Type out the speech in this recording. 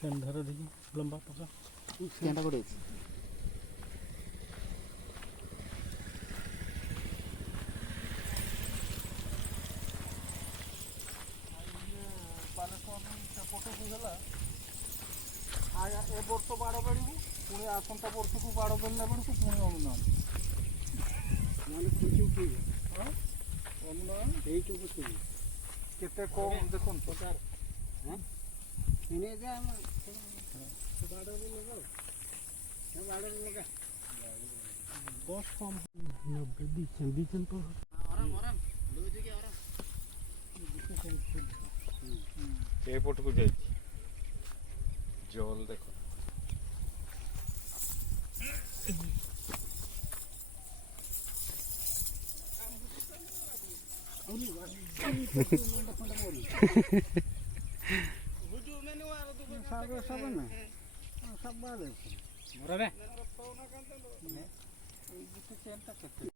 ଧାର ଦେଇକି ଲମ୍ବା ପକା କେନ୍ଟା ଗୋଟେ ଅଛି ସେପଟକୁ ହେଲା ଏ ବର୍ଷ ବାଡ଼ ବେଳିବୁ ପୁଣି ଆସନ୍ତା ବର୍ଷକୁ ବାଡ଼ ବେଳିଲା ବେଳକୁ ପୁଣି ଅନୁଦାନ ନହେଲେ ଖୁଞ୍ଚି ଉଠିବ ଅନୁଦାନ এইটু ଉଠିବ କେତେ କମ୍ ଦେଖନ୍ତୁ ପଚାର ଏନେ ଯା ବାଡ଼ରେ ଲଗାଅ ବାଡ଼ରେ ଲଗା ଦଶ କମ୍ ଦିଛନ୍ ତ ଆରାମ ଆରାମ ଦୁଇ ଦିକେ ଆରାମ ଏପଟକୁ ଯାଇଛି ଜଲ ଦେଖ सब